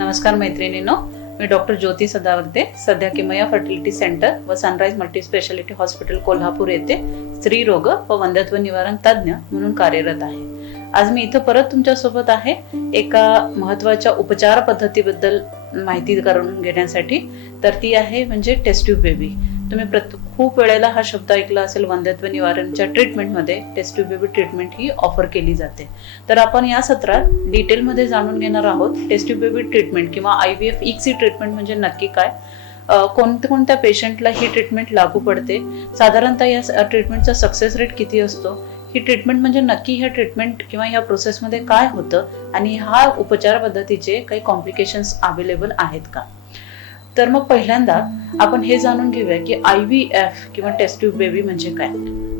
नमस्कार मैत्रिणींनो, मी डॉक्टर ज्योती सदावर्ते, सध्या किमया फर्टिलिटी सेंटर व sunrise multi speciality hospital Kolhapur येथे स्त्रीरोग व वंध्यत्व निवारण तज्ञ म्हणून कार्यरत आहे। आज मी इथं परत तुमच्यासोबत आहे एका महत्त्वाच्या उपचार पद्धतीबद्दल माहिती करून घेण्यासाठी। तर ती आहे म्हणजे टेस्ट ट्यूब बेबी। तुम्ही खूप वेळेला हा शब्द ऐकला असेल, वंध्यत्व निवारणच्या ट्रीटमेंटमध्ये टेस्ट ट्यूब बेबी ट्रीटमेंट ही ऑफर केली जाते। तर आपण या सत्रात डिटेलमध्ये जाणून घेणार आहोत टेस्ट ट्यूब बेबी ट्रीटमेंट किंवा IVF इक्सी ट्रीटमेंट म्हणजे नक्की काय, कोणत्या पेशंटला ही ट्रीटमेंट लागू पडते, साधारणतः या ट्रीटमेंटचा सक्सेस रेट किती असतो, ही ट्रीटमेंट म्हणजे नक्की ह्या ट्रीटमेंट किंवा ह्या प्रोसेसमध्ये काय होतं आणि हा उपचार पद्धतीचे काही कॉम्प्लिकेशन्स अवेलेबल आहेत का। तर मग पहिल्यांदा आपण हे जाणून घेऊया की IVF किंवा टेस्ट ट्यूब बेबी म्हणजे काय।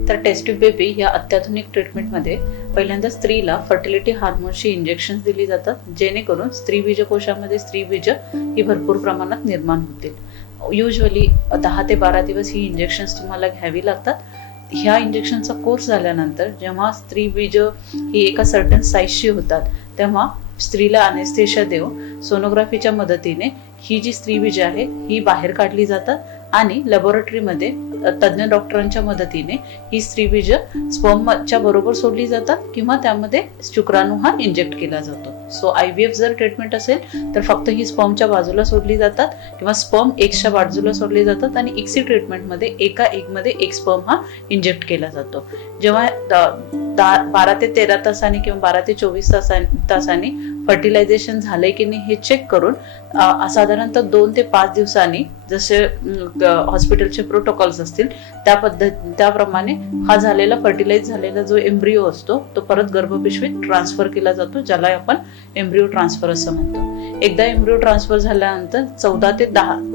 तर टेस्ट ट्यूब बेबी या अत्याधुनिक ट्रीटमेंटमध्ये पहिल्यांदा स्त्रीला फर्टिलिटी हार्मोनची इंजेक्शन्स दिली जातात, जेणेकरून स्त्री बीजकोशामध्ये स्त्री बीज ही भरपूर प्रमाणात निर्माण होतील। युजली 10 ते 12 दिवस ही इंजेक्शन्स तुम्हाला घ्यावी लागतात। ह्या इंजेक्शनचा कोर्स झाल्यानंतर जेव्हा स्त्री बीज ही एका सर्टन साईजची होतात, तेव्हा स्त्रीला अनेस्थेशिया देऊन सोनोग्राफीच्या मदतीने ही जी स्त्री बीज आहे ही बाहेर काढली जातात आणि लॅबोरेटरीमध्ये तज्ञ डॉक्टरांच्या मदतीने ही स्त्री बीज स्पर्मच्या बरोबर सोडली जातात किंवा त्यामध्ये शुक्राणू हा इंजेक्ट केला जातो। सो IVF जर ट्रीटमेंट असेल तर फक्त ही स्पर्मच्या बाजूला सोडली जातात किंवा स्पर्म एग्सच्या बाजूला सोडली जातात आणि इक्सी ट्रीटमेंटमध्ये एका एगमध्ये एक स्पर्म हा इंजेक्ट केला जातो। जेव्हा 12 ते 13 तासांनी किंवा 12 ते 24 तासांनी फर्टिलायझेशन झालंय की नाही हे चेक करून साधारणतः 2 ते 5 दिवसांनी जसे हॉस्पिटलचे प्रोटोकॉल्स असतील त्याप्रमाणे हा झालेला फर्टिलाइज झालेला जो एम्ब्रिओ असतो तो परत गर्भपिशवीत ट्रान्सफर केला जातो, ज्याला आपण एम्ब्रिओ ट्रान्सफर असं म्हणतो। एकदा एम्ब्रिओ ट्रान्सफर झाल्यानंतर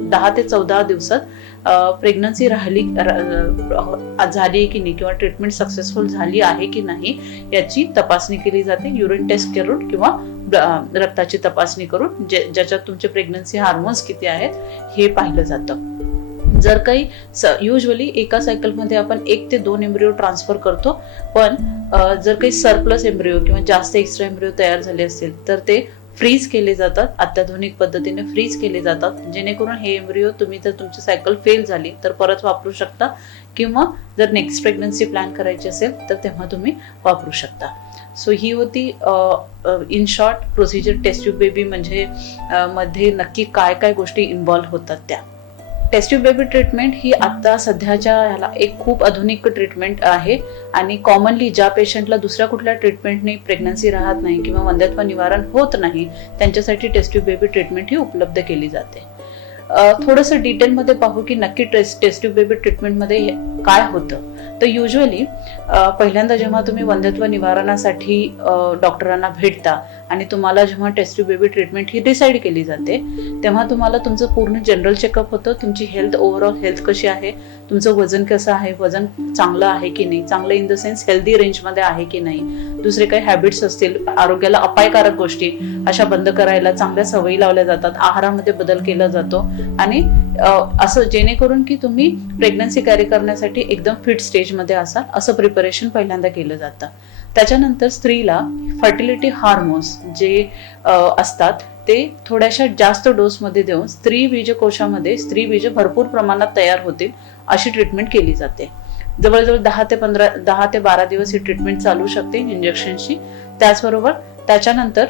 10 ते 14 दिवसात प्रेग्नन्सी झाली की नाही किंवा ट्रीटमेंट सक्सेसफुल झाली आहे की नाही याची तपासणी केली जाते, युरिन टेस्ट करून किंवा रक्ताची तपासणी करून, ज्याच्यात तुमचे प्रेग्नन्सी हार्मोन्स किती आहेत हे पाहिलं जातं। जर काही युजली एका सायकलमध्ये आपण 1 ते 2 एम्ब्रिओ ट्रान्सफर करतो, पण जर काही सरप्लस एम्ब्रिओ किंवा जास्त एक्स्ट्रा एम्ब्रिओ तयार झाले असतील तर ते फ्रीज केले जातात, अत्याधुनिक पद्धतीने फ्रीज केले जातात, जेणेकरून हे एम्ब्रिओ तुम्ही जर तुमची सायकल फेल झाली तर परत वापरू शकता किंवा जर नेक्स्ट प्रेग्नन्सी प्लॅन करायची असेल तर तेव्हा तुम्ही वापरू शकता। सो ही होती in short procedure test tube baby म्हणजे मध्ये नक्की काय काय गोष्टी इन्व्हॉल्व होतात त्या। टेस्ट ट्यूब बेबी ट्रीटमेंट ही आता सध्याच्या ह्याला एक खूप आधुनिक ट्रीटमेंट आहे आणि कॉमनली ज्या पेशंटला दुसऱ्या कुठल्या ट्रीटमेंटने प्रेग्नन्सी राहत नाही किंवा वंध्यत्व निवारण होत नाही त्यांच्यासाठी टेस्ट ट्यूब बेबी ट्रीटमेंट ही उपलब्ध केली जाते। थोडंसं डिटेलमध्ये पाहू की नक्की टेस्ट ट्यूब बेबी ट्रीटमेंटमध्ये काय होतं। तर युजली पहिल्यांदा जेव्हा तुम्ही वंध्यत्व निवारणासाठी डॉक्टरांना भेटता आणि तुम्हाला जेव्हा टेस्ट ट्यूब बेबी ट्रीटमेंट ही डिसाईड केली जाते तेव्हा तुम्हाला तुमचं पूर्ण जनरल चेकअप होतं, तुमची हेल्थ ओव्हरऑल हेल्थ कशी आहे, तुमचं वजन कसं आहे, वजन चांगलं आहे की नाही, चांगलं इन द सेन्स हेल्दी रेंजमध्ये आहे की नाही, दुसरे काही हॅबिट्स असतील आरोग्याला अपायकारक गोष्टी अशा बंद करायला चांगल्या सवयी लावल्या जातात, आहारामध्ये बदल केला जातो आणि असं जेणेकरून की तुम्ही प्रेग्नन्सी कॅरी करण्यासाठी एकदम फिट स्टेजमध्ये असाल असं प्रिपरेशन पहिल्यांदा केलं जातं। त्याच्यानंतर स्त्रीला फर्टिलिटी हार्मोन्स जे असतात ते थोड्याशा जास्त डोसमध्ये देऊन स्त्री बीजकोशामध्ये स्त्री बीज भरपूर प्रमाणात तयार होतील अशी ट्रीटमेंट केली जाते। जवळजवळ 10 ते 12 दिवस ही ट्रीटमेंट चालू शकते इंजेक्शनची। त्याचबरोबर त्याच्यानंतर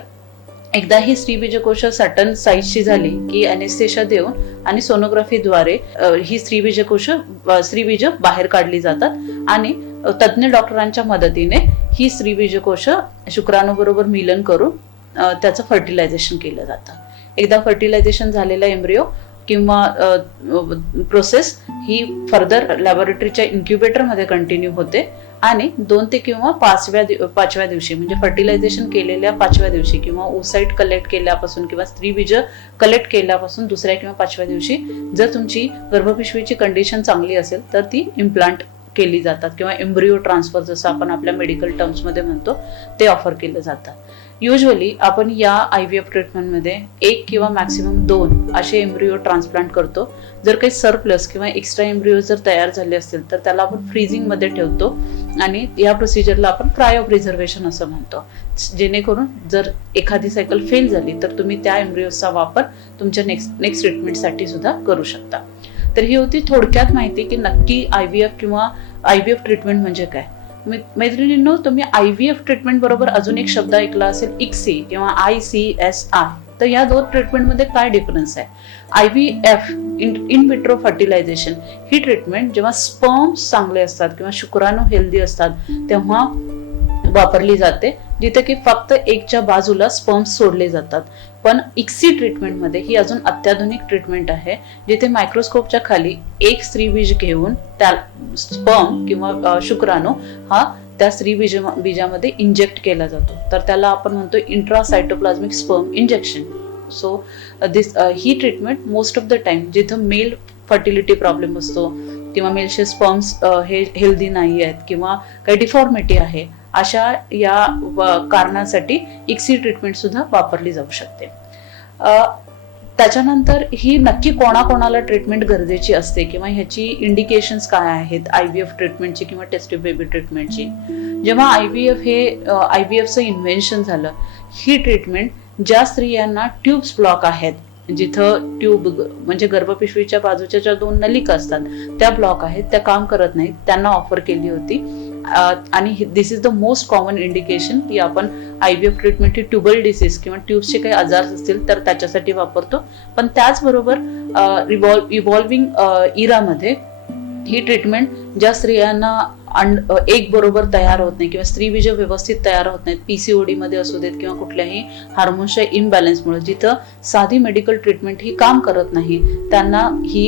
एकदा ही स्त्री बीजकोश सर्टन साईजची झाली की अनेस्थेशिया देऊन आणि सोनोग्राफीद्वारे ही स्त्री बीज बाहेर काढली जातात आणि तज्ञ डॉक्टरांच्या मदतीने ही स्त्री बीजकोश शुक्राणूबरोबर मिलन करून त्याचं फर्टिलायझेशन केलं जातं। एकदा फर्टिलायझेशन झालेला एम्ब्रिओ किंवा प्रोसेस ही फर्दर लॅबोरेटरीच्या इन्क्युबेटरमध्ये कंटिन्यू होते आणि 2 ते किंवा 5व्या दिवशी म्हणजे फर्टिलायझेशन केलेल्या 5व्या दिवशी किंवा ओसाइट कलेक्ट केल्यापासून किंवा स्त्री बीज कलेक्ट केल्यापासून 2ऱ्या किंवा 5व्या दिवशी जर तुमची गर्भपिशवीची कंडिशन चांगली असेल तर ती इम्प्लांट केली जातात किंवा एम्ब्रिओ ट्रान्सफर जसं आपण आपल्या मेडिकल टर्म्समध्ये म्हणतो ते ऑफर केलं जातं। युजली आपण या IVF ट्रीटमेंटमध्ये 1 किंवा मॅक्सिमम 2 असे एम्ब्रिओ ट्रान्सप्लांट करतो। जर काही सरप्लस किंवा एक्स्ट्रा एम्ब्रिओ जर तयार झाले असतील तर त्याला आपण फ्रीजिंगमध्ये ठेवतो आणि या प्रोसिजरला आपण क्रायो प्रिझर्वेशन असं म्हणतो, जेणेकरून जर एखादी सायकल फेल झाली तर तुम्ही त्या एम्ब्रियोजचा वापर तुमच्या नेक्स्ट ट्रीटमेंटसाठी सुद्धा करू शकता. तर ही होती थोडक्यात माहिती की नक्की IVF किंवा IVF ट्रीटमेंट म्हणजे काय. मैत्रिणींनो, तुम्ही IVF ट्रीटमेंट बरोबर अजून एक शब्द ऐकला असेल, ICSI किंवा ICSI. तर या दोन ट्रीटमेंटमध्ये काय डिफरन्स आहे. IVF इन विट्रो फर्टिलायझेशन ही ट्रीटमेंट जेव्हा स्पर्म्स चांगले असतात किंवा शुक्राणू हेल्दी असतात तेव्हा वापरली जाते, जिथे की फक्त एकच्या बाजूला स्पर्म्स सोडले जातात. पण ICSI ट्रीटमेंटमध्ये ही अजून अत्याधुनिक ट्रीटमेंट आहे, जिथे मायक्रोस्कोपच्या खाली एक स्त्रीबीज घेऊन त्या स्पर्म किंवा शुक्राणू हा त्या बीजामध्ये इंजेक्ट केला जातो. तर त्याला आपण म्हणतो इंट्रासायटोप्लाझ्मिक स्पर्म इंजेक्शन. सो ही treatment most of the time जिथं मेल फर्टिलिटी प्रॉब्लेम असतो किंवा मेलचे स्पर्म्स हे हेल्दी नाही आहेत किंवा काही डिफॉर्मिटी आहे, अशा या कारणासाठी ICSI ट्रीटमेंट सुद्धा वापरली जाऊ शकते. त्याच्यानंतर ही नक्की कोणाकोणाला ट्रीटमेंट गरजेची असते किंवा ह्याची इंडिकेशन्स काय आहेत IVF ट्रीटमेंटची किंवा टेस्ट ट्यूब बेबी ट्रीटमेंटची. जेव्हा IVFचं इन्व्हेन्शन झालं, ही ट्रीटमेंट ज्या स्त्रियांना ट्यूब्स ब्लॉक आहेत, जिथं ट्यूब म्हणजे गर्भपिशवीच्या बाजूच्या ज्या 2 नलिका असतात त्या ब्लॉक आहेत, त्या काम करत नाहीत, त्यांना ऑफर केली होती. आणि this is the most common indication की आपण IVF ट्रीटमेंट ही ट्यूबल डिसीज किंवा ट्यूब्सचे काही आजार असतील तर त्याच्यासाठी वापरतो. पण त्याचबरोबर इव्हॉल्विंग इरामध्ये ही ट्रीटमेंट ज्या स्त्रियांना एक बरोबर तयार होत नाही किंवा स्त्रीबीज व्यवस्थित तयार होत नाहीत, PCOD मध्ये असू देत किंवा कुठल्याही हार्मोन्सच्या इम्बॅलन्समुळे, जिथं साधी मेडिकल ट्रीटमेंट ही काम करत नाही, त्यांना ही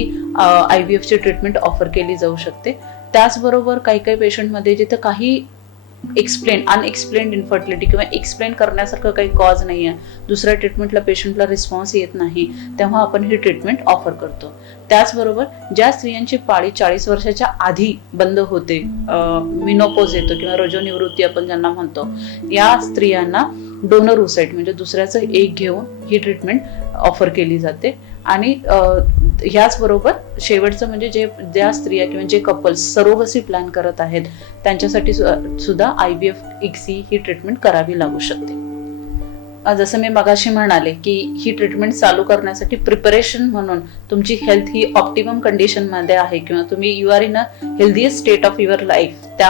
IVFची ट्रीटमेंट ऑफर केली जाऊ शकते. त्याचबरोबर काही काही पेशंटमध्ये जिथं काही अनएक्सप्लेन्ड इन्फर्टिलिटी किंवा एक्सप्लेन करण्यासारखं काही कॉज नाही आहे, दुसऱ्या ट्रीटमेंटला पेशंटला रिस्पॉन्स येत नाही, तेव्हा आपण ही ट्रीटमेंट ऑफर करतो. त्याचबरोबर ज्या स्त्रियांची पाळी 40 वर्षाच्या आधी बंद होते, मिनोपॉज येतो किंवा रजोनिवृत्ती आपण ज्यांना म्हणतो, या स्त्रियांना डोनर ओसाइट म्हणजे दुसऱ्याचं एक घेऊन ही ट्रीटमेंट ऑफर केली जाते. आणि ह्याचबरोबर शेवटचं म्हणजे ज्या स्त्रिया किंवा जे कपल्स सरोगसी प्लॅन करत आहेत त्यांच्यासाठी सुद्धा IVF ICSI ही ट्रीटमेंट करावी लागू शकते. जसं मी मगाशी म्हणाले की ही ट्रीटमेंट चालू करण्यासाठी प्रिपरेशन म्हणून तुमची हेल्थ ही ऑप्टिमम कंडिशन मध्ये आहे किंवा तुम्ही you are in a healthiest state of your life, त्या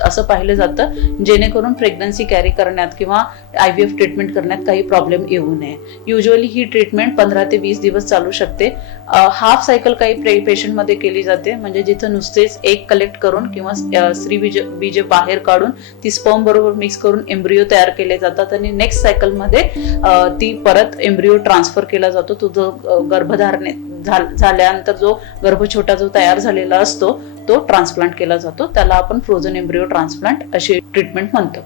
असं पाहिलं जातं, जेणेकरून प्रेग्नन्सी कॅरी करण्यात किंवा IVF ट्रीटमेंट करण्यात काही प्रॉब्लेम येऊ नये. युजली ही ट्रीटमेंट 15 ते 20 दिवस चालू शकते. हाफ सायकल काही पेशंटमध्ये केली जाते, म्हणजे जिथं नुसतेच एक कलेक्ट करून किंवा स्त्रीबीज बाहेर काढून ती स्पर्म बरोबर मिक्स करून एम्ब्रिओ तयार केले जातात आणि नेक्स्ट सायकल मध्ये ती परत एम्ब्रिओ ट्रान्सफर केला जातो. तो जो गर्भधारणे झाल्यानंतर जो गर्भ छोटा जो तयार झालेला असतो तो ट्रान्सप्लांट केला जातो. त्याला आपण फ्रोझन एम्ब्रिओ ट्रान्सप्लांट अशी ट्रीटमेंट म्हणतो.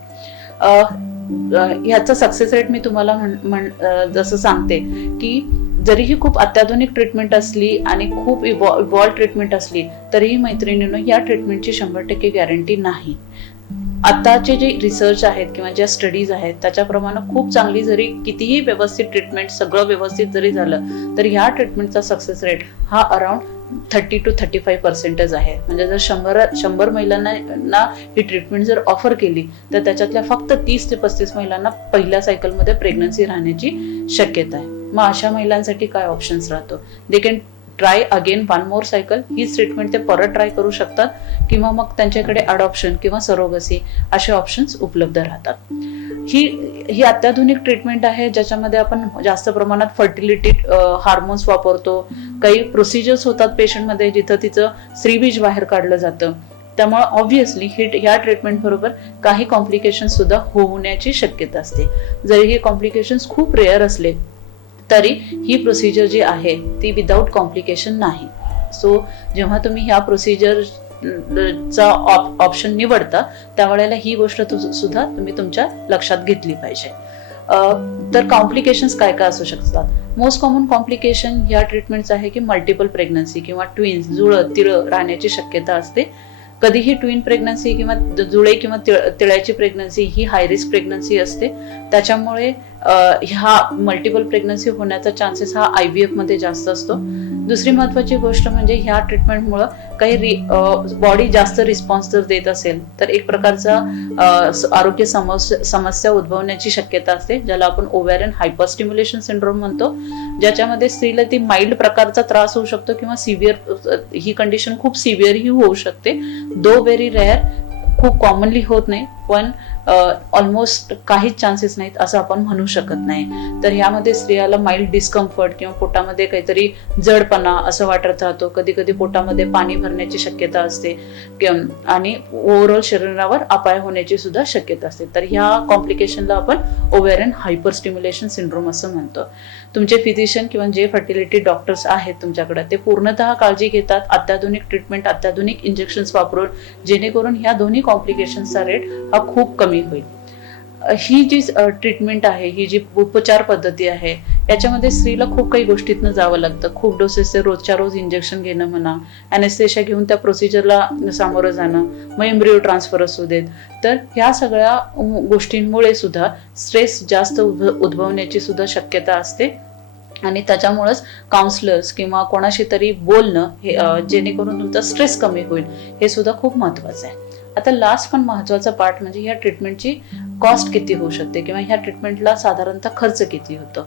ह्याचा सक्सेस रेट मी तुम्हाला जसं सांगते की जरीही खूप अत्याधुनिक ट्रीटमेंट असली आणि खूप इव्हॉल्व ट्रीटमेंट असली तरीही मैत्रिणींनो या ट्रीटमेंटची 100% गॅरंटी नाही. आताचे जे रिसर्च आहेत किंवा ज्या स्टडीज आहेत त्याच्याप्रमाणे खूप चांगली जरी कितीही व्यवस्थित ट्रीटमेंट सगळं व्यवस्थित जरी झालं तर ह्या ट्रीटमेंटचा सक्सेस रेट हा अराउंड 30 to 35% आहे. म्हणजे जर 100 महिलांना ही ट्रीटमेंट जर ऑफर केली तर त्याच्यातल्या फक्त 30 ते 35 महिलांना पहिल्या सायकलमध्ये प्रेग्नन्सी राहण्याची शक्यता आहे. मग अशा महिलांसाठी काय ऑप्शन्स राहतो? They can try again 1 more cycle. He treatment ते परत ट्राय करू शकतात किंवा मग त्यांच्याकडे अडॉप्शन किंवा सरोगसी असे ऑप्शन्स उपलब्ध राहतात. ही अत्याधुनिक ट्रीटमेंट आहे ज्याच्यामध्ये आपण जास्त प्रमाणात फर्टिलिटी हार्मोन्स वापरतो. काही प्रोसिजर्स होतात पेशंटमध्ये जिथं तिचं स्त्रीबीज बाहेर काढलं जातं. त्यामुळे ऑब्व्हियसली ह्या ट्रीटमेंट बरोबर काही कॉम्प्लिकेशन्स सुद्धा होण्याची शक्यता असते. जरी हे कॉम्प्लिकेशन्स खूप रेअर असले तरी ही प्रोसिजर जी आहे ती विदाऊट कॉम्प्लिकेशन नाही. सो जेव्हा तुम्ही ह्या प्रोसिजरचा ऑप्शन निवडता त्यावेळेला ही गोष्ट सुद्धा तुम्ही तुमच्या लक्षात घेतली पाहिजे. तर कॉम्प्लिकेशन्स काय काय असू शकतात? मोस्ट कॉमन कॉम्प्लिकेशन ह्या ट्रीटमेंटचं आहे की मल्टिपल प्रेग्नन्सी किंवा ट्विन्स जुळं तिळं राहण्याची शक्यता असते. कधीही ट्विन प्रेग्नन्सी किंवा जुळे किंवा तिळ्याची प्रेग्नन्सी ही हाय रिस्क प्रेग्नन्सी असते. त्याच्यामुळे ह्या मल्टिपल प्रेग्नन्सी होण्याचा चान्सेस हा IVF मध्ये जास्त असतो. दुसरी महत्वाची गोष्ट म्हणजे ह्या ट्रीटमेंटमुळं काही बॉडी जास्त रिस्पॉन्स जर देत असेल तर एक प्रकारचा आरोग्य समस्या उद्भवण्याची शक्यता असते, ज्याला आपण ओव्हॅरियन हायपरस्टिम्युलेशन सिंड्रोम म्हणतो, ज्याच्यामध्ये स्त्रीला ती माइल्ड प्रकारचा त्रास होऊ शकतो किंवा सिव्हिअर, ही कंडिशन खूप सिव्हिअर ही होऊ शकते. दो व्हेरी रेअर, खूप कॉमनली होत नाही, पण ऑलमोस्ट काहीच चान्सेस नाहीत असं आपण म्हणू शकत नाही. तर ह्यामध्ये स्त्रियाला माइल्ड डिस्कम्फर्ट किंवा पोटामध्ये काहीतरी जडपणा असं वाटत राहतो, कधी कधी पोटामध्ये पाणी भरण्याची शक्यता असते आणि ओव्हरऑल शरीरावर अपाय होण्याची सुद्धा शक्यता असते. तर ह्या कॉम्प्लिकेशनला आपण ओव्हॅरियन हायपरस्टिम्युलेशन सिंड्रोम असं म्हणतो. तुमचे फिजिशियन किंवा जे फर्टिलिटी डॉक्टर्स आहेत तुमच्याकडे ते पूर्णतः काळजी घेतात, अत्याधुनिक ट्रीटमेंट, अत्याधुनिक इंजेक्शन्स वापरून, जेणेकरून ह्या दोन्ही कॉम्प्लिकेशन्सचा रेट हा खूप कमी होईल. ही जी ट्रीटमेंट आहे, ही जी उपचार पद्धती आहे, याच्यामध्ये स्त्रीला खूप काही गोष्टीतनं जावं लागतं. खूप डोसेसचे रोजच्या रोज इंजेक्शन घेणं म्हणा, अॅनेस्थेशिया घेऊन त्या प्रोसिजरला सामोरं जाणं, मग एम्ब्रिओ ट्रान्सफर असू देत. तर ह्या सगळ्या गोष्टींमुळे सुद्धा स्ट्रेस जास्त उद्भवण्याची सुद्धा शक्यता असते आणि त्याच्यामुळेच काउन्सलर्स किंवा कोणाशी तरी बोलणं हे जेणेकरून तुमचा स्ट्रेस कमी होईल, हे सुद्धा खूप महत्वाचं आहे. आता लास्ट पण महत्वाचा पार्ट म्हणजे ह्या ट्रीटमेंटची कॉस्ट किती होऊ शकते किंवा ह्या ट्रीटमेंटला साधारणतः खर्च किती होतो.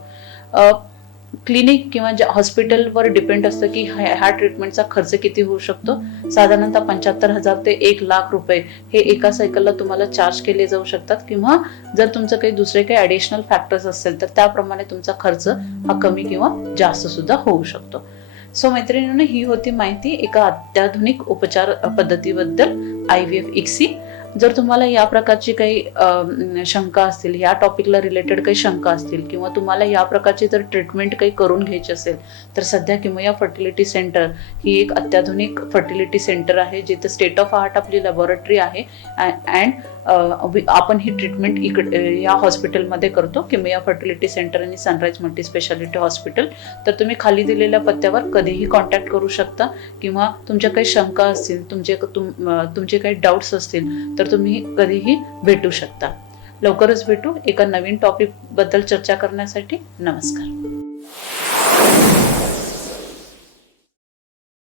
क्लिनिक किंवा हॉस्पिटलवर डिपेंड असतं की ह्या ट्रीटमेंटचा खर्च किती होऊ शकतो. साधारणतः 75,000 ते 1,00,000 रुपये हे एका सायकलला तुम्हाला चार्ज केले जाऊ शकतात, किंवा जर तुमचं काही दुसरे काही ॲडिशनल फॅक्टर्स असतील तर त्याप्रमाणे तुमचा खर्च हा कमी किंवा जास्त सुद्धा होऊ शकतो. सो मैत्रिणींनो, ही होती माहिती एका अत्याधुनिक उपचार पद्धतीबद्दल, IVF ICSI. जर तुम्हाला या प्रकारची काही शंका असतील, या टॉपिकला रिलेटेड काही शंका असतील, किंवा तुम्हाला या प्रकारची जर ट्रीटमेंट काही करून घ्यायची असेल, तर सध्या किमया फर्टिलिटी सेंटर ही एक अत्याधुनिक फर्टिलिटी सेंटर आहे, जिथे स्टेट ऑफ आर्ट आपली लॅबोरेटरी आहे अँड आपण ही ट्रीटमेंट या हॉस्पिटलमध्ये करतो, किमया फर्टिलिटी सेंटर आणि सनराइज मल्टी स्पेशालिटी हॉस्पिटल. तर तुम्ही खाली दिलेल्या पत्त्यावर कधीही कॉन्टॅक्ट करू शकता, किंवा तुमच्या काही शंका असतील, तुमचे काही डाऊट्स असतील तर तुम्ही कधीही भेटू शकता. लवकरच भेटू एका नवीन टॉपिक बद्दल चर्चा करण्यासाठी. नमस्कार.